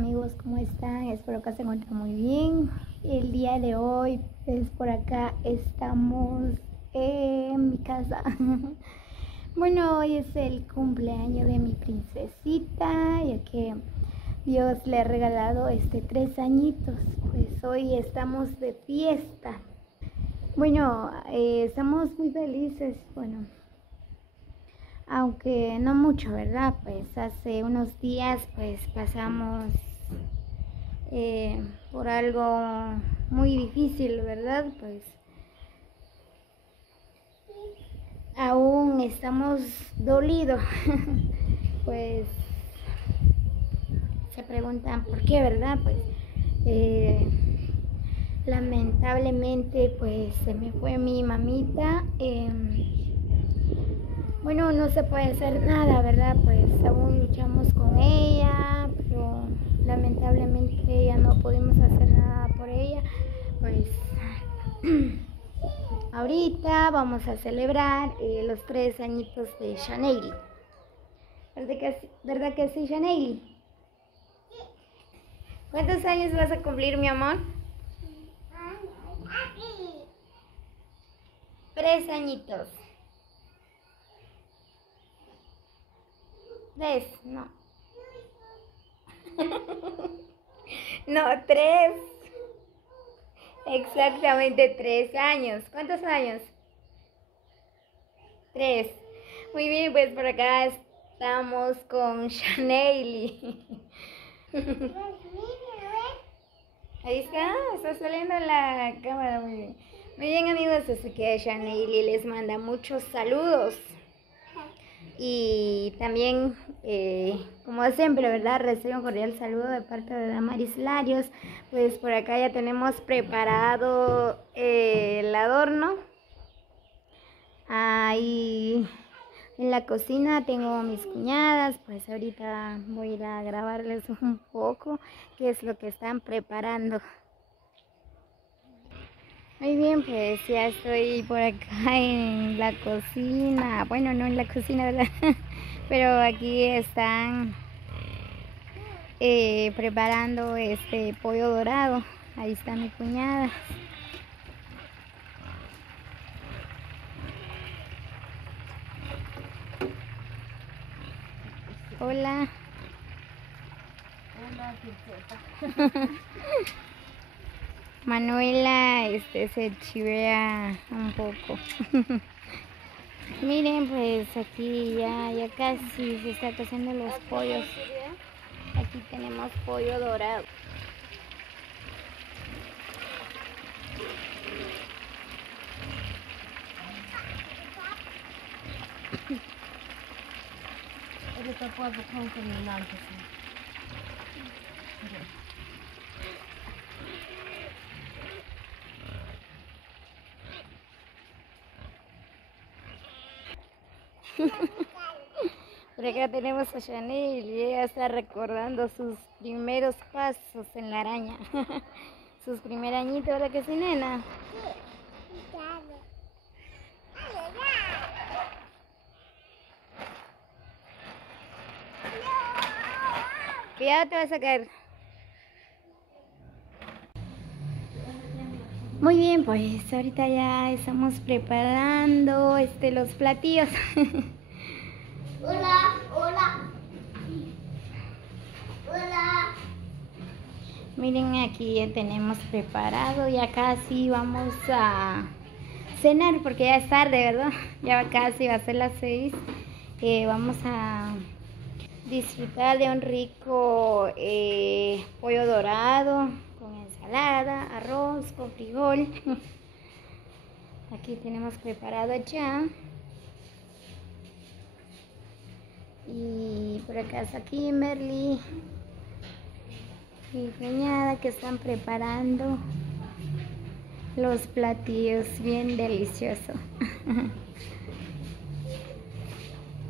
amigos, ¿cómo están? Espero que se encuentren muy bien. El día de hoy, pues por acá estamos en mi casa. Bueno, hoy es el cumpleaños de mi princesita, ya que Dios le ha regalado 3 añitos. Pues hoy estamos de fiesta. Bueno, estamos muy felices, bueno, aunque no mucho, ¿verdad? Pues hace unos días pues pasamos por algo muy difícil, ¿verdad? Pues aún estamos dolidos. Pues se preguntan por qué, ¿verdad? Pues lamentablemente pues se me fue mi mamita. Bueno, no se puede hacer nada, ¿verdad? Pues aún luchamos con ella, pero lamentablemente ya no pudimos hacer nada por ella. Pues ahorita vamos a celebrar los 3 añitos de Shaneili. ¿Verdad que sí, Shaneili? ¿Cuántos años vas a cumplir, mi amor? 3 añitos. 3, no. No, 3. Exactamente 3 años. ¿Cuántos años? 3. Muy bien, pues por acá estamos con Shaneili. Ahí está saliendo en la cámara, muy bien. Muy bien, amigos, así que Shaneili les manda muchos saludos. Y también, como siempre, ¿verdad? Recibo un cordial saludo de parte de Damaris Larios. Pues por acá ya tenemos preparado el adorno. Ahí en la cocina tengo mis cuñadas, pues ahorita voy a ir a grabarles un poco qué es lo que están preparando. Muy bien, pues ya estoy por acá en la cocina. Bueno, no en la cocina, ¿verdad? Pero aquí están preparando este pollo dorado. Ahí está mi cuñada. Hola. Hola, Manuela se chivea un poco. Miren, pues aquí ya casi se está cociendo los pollos. Aquí tenemos pollo dorado. Por acá tenemos a Shaneili y ella está recordando sus primeros pasos en la araña. Sus primer añitos, ¿verdad que sí, nena? Cuidado, te vas a caer. Muy bien, pues ahorita ya estamos preparando los platillos. Hola, hola. Hola. Miren, aquí ya tenemos preparado, ya casi vamos a cenar porque ya es tarde, ¿verdad? Ya casi va a ser las 6. Vamos a disfrutar de un rico pollo dorado con ensalada, arroz, con frijol. Aquí tenemos preparado ya. Y por acá está Kimberly y cuñada que están preparando los platillos bien deliciosos.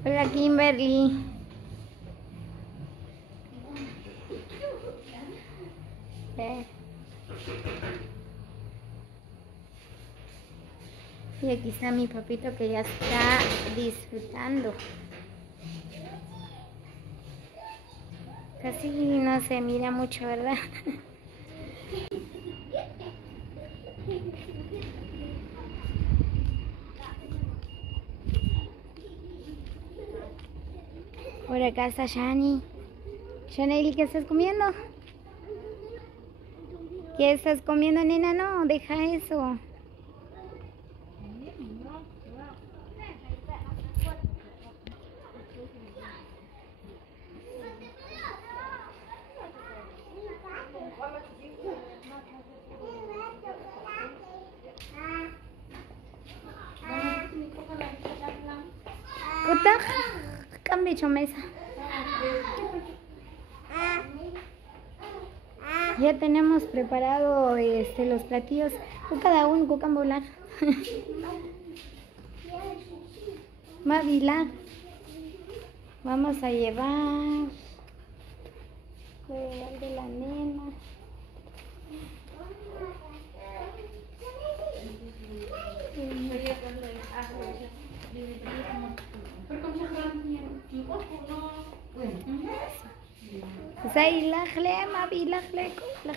Hola, Kimberly. Y aquí está mi papito que ya está disfrutando. Casi no se mira mucho, ¿verdad? Por acá está Shani. Shani, ¿qué estás comiendo? ¿Qué estás comiendo, nena? No, deja eso. Kutak, cambio chomesa. Ya tenemos preparado los platillos. Cada uno cucan volar. Mavila. Vamos a llevar el de la nena. زي الأخلة ما بي الأخلة كل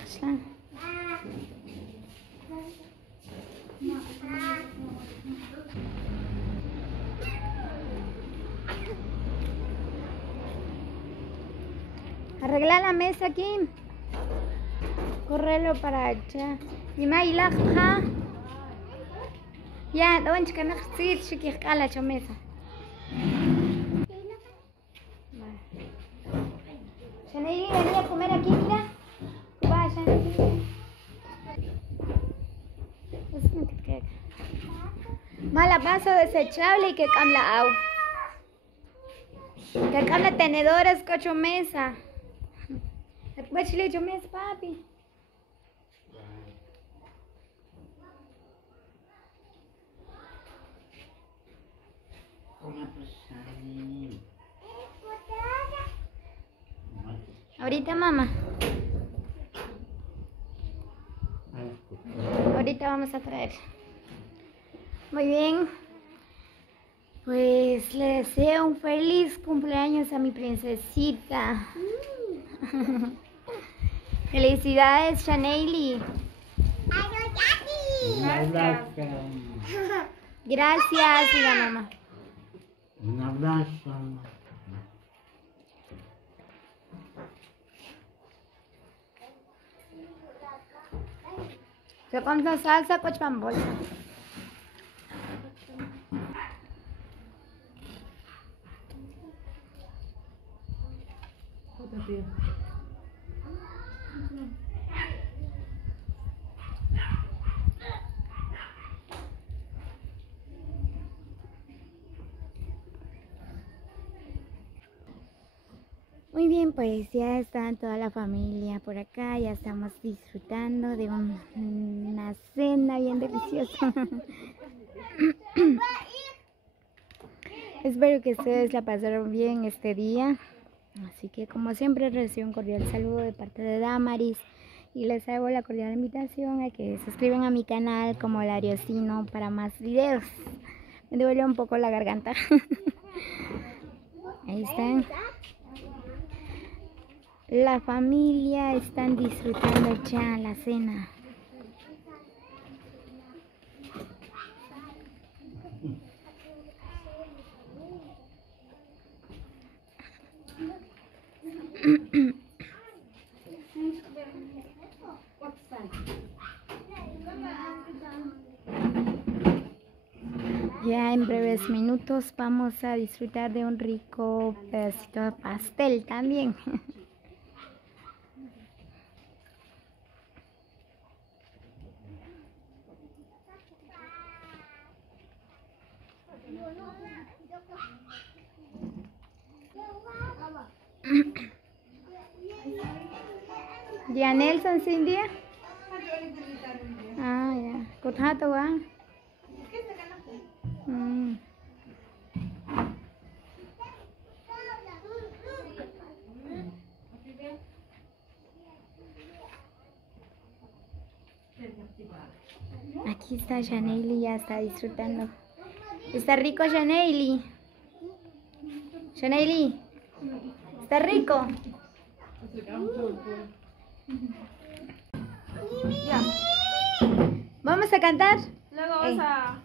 arregla la mesa aquí. Correlo para allá. Y ma ilakha. Ya, ¿dónde que no existe chiquita la chomesa? Shanaili, venía a comer aquí, mira. Vaya. Mala vaso desechable y que cambia agua. Que cambia tenedores, cocho mesa. Después chile chomesa, papi. Ahorita, mamá. Ahorita vamos a traer. Muy bien. Pues le deseo un feliz cumpleaños a mi princesita. Felicidades, Shanaili. Gracias, diga mamá. Un abrazo. Se compra salsa con chambolsa. Muy bien, pues ya está toda la familia por acá, ya estamos disfrutando de una cena bien deliciosa. Espero que ustedes la pasaron bien este día, así que como siempre recibo un cordial saludo de parte de Damaris y les hago la cordial invitación a que se suscriban a mi canal como Lariosino para más videos. Me duele un poco la garganta. Ahí están. La familia están disfrutando ya la cena. Ya en breves minutos vamos a disfrutar de un rico pedacito de pastel también. ¿Ya Nelson sin día? Ah, ya. ¿Cotato va? Aquí está Shanaili, ya está disfrutando. ¿Está rico, Shanaili? Shanaili, ¿está rico? Ya. Vamos a cantar. Luego vamos a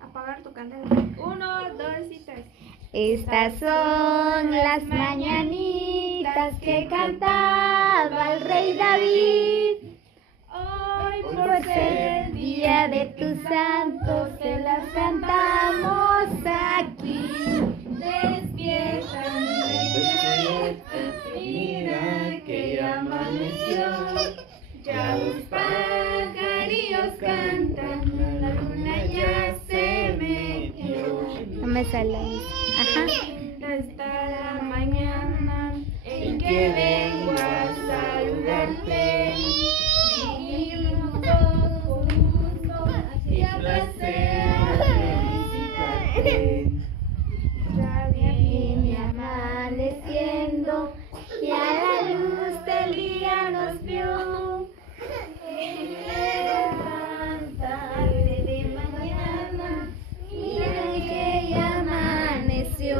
apagar tu candela. 1, 2 y 3. Estas son las mañanitas que cantaba el rey David. Hoy Por ser día de tus santos, te las cantamos aquí. Despierta, mira que ya amaneció. Ya los pajarillos cantan, la luna ya se metió. No me sale. Ajá. Está la mañana en que vengo a saludarte. Vivimos todos con gusto y a placer felicitarte. Ya viene amaneciendo y a la luz del día nos vio. Tarde de mañana, mira que ya amaneció.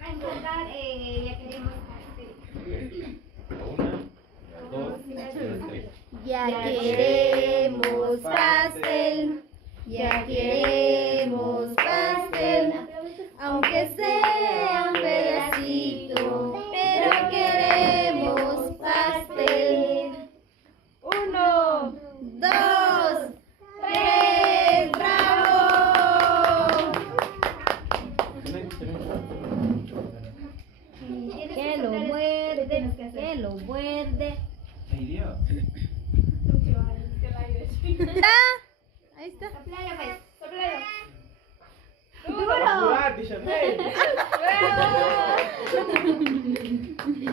A cantar, ya queremos Ya queremos pastel, ya queremos pastel, aunque sea un pedacito, pero queremos pastel. 1, 2, 3, ¡bravo! Que lo muerde, que lo muerde. Ahí está. Soplalo, pues, soplalo. ¡Duro!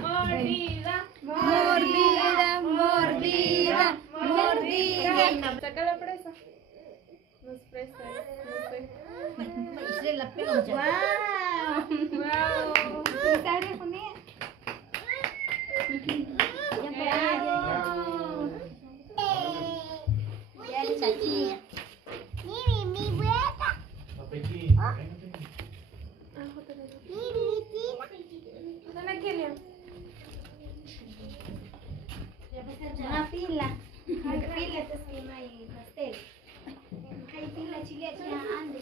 Mordida, Mordida, mordida, mordida. Saca la presa. Los presas. La pelota. ¡Wow! Bravo. ¿Sabes poner? Bravo. Ya el chachi. Dale aquí, Leo. Una fila. Hay fila, esta es que hay pastel. Hay fila, chile, ya ande.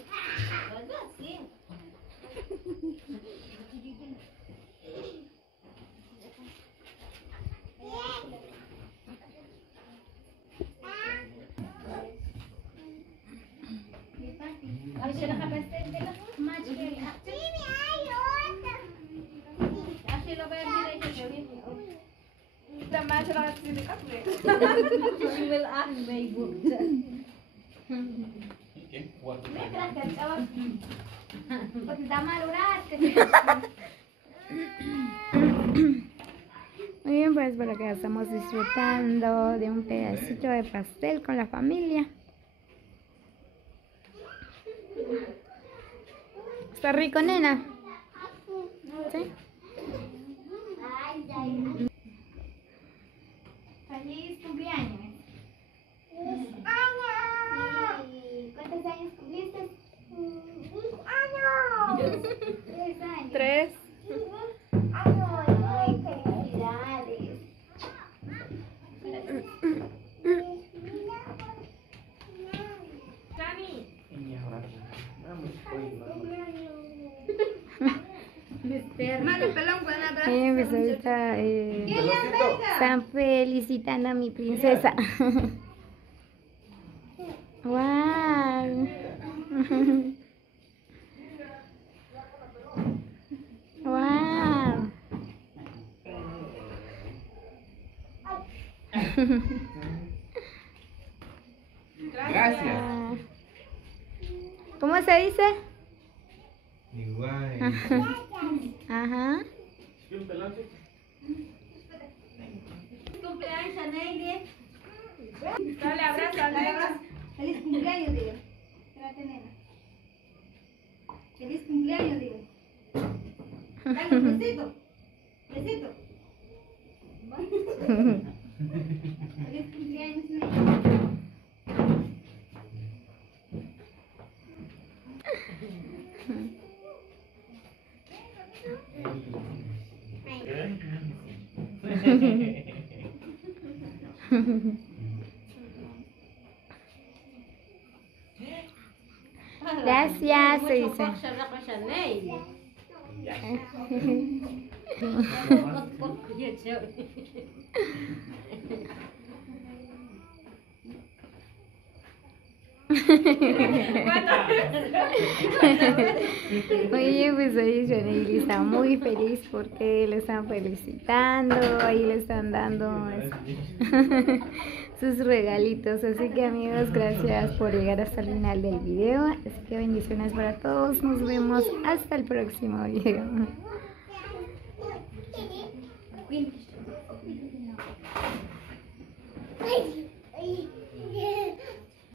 Sí. Tamam, şuna seni kapmıyor. Porque está maluraste. Muy bien, pues por acá estamos disfrutando de un pedacito de pastel con la familia. ¿Está rico, nena? ¿Sí? Feliz cumpleaños. ¿Y cuántos años cumpliste? 3 años. 3. Ay, felicidades. Cami. Mano, pelón, buena abrazo. Pues ahorita están felicitando a mi princesa. ¡Wow! ¡Wow! Gracias. ¿Cómo se dice? Igual. Ajá. Cumpleaños a Neide. Dale abrazo, dale abrazo. Feliz cumpleaños, digo. Espérate, nena. Feliz cumpleaños, digo. Dale un besito. Besito. Feliz cumpleaños, nena. Gracias, se dice. Oye, pues hoy Johnny está muy feliz porque le están felicitando, ahí le están dando sus regalitos. Así que amigos, gracias por llegar hasta el final del video. Así que bendiciones para todos, nos vemos hasta el próximo video. Ay.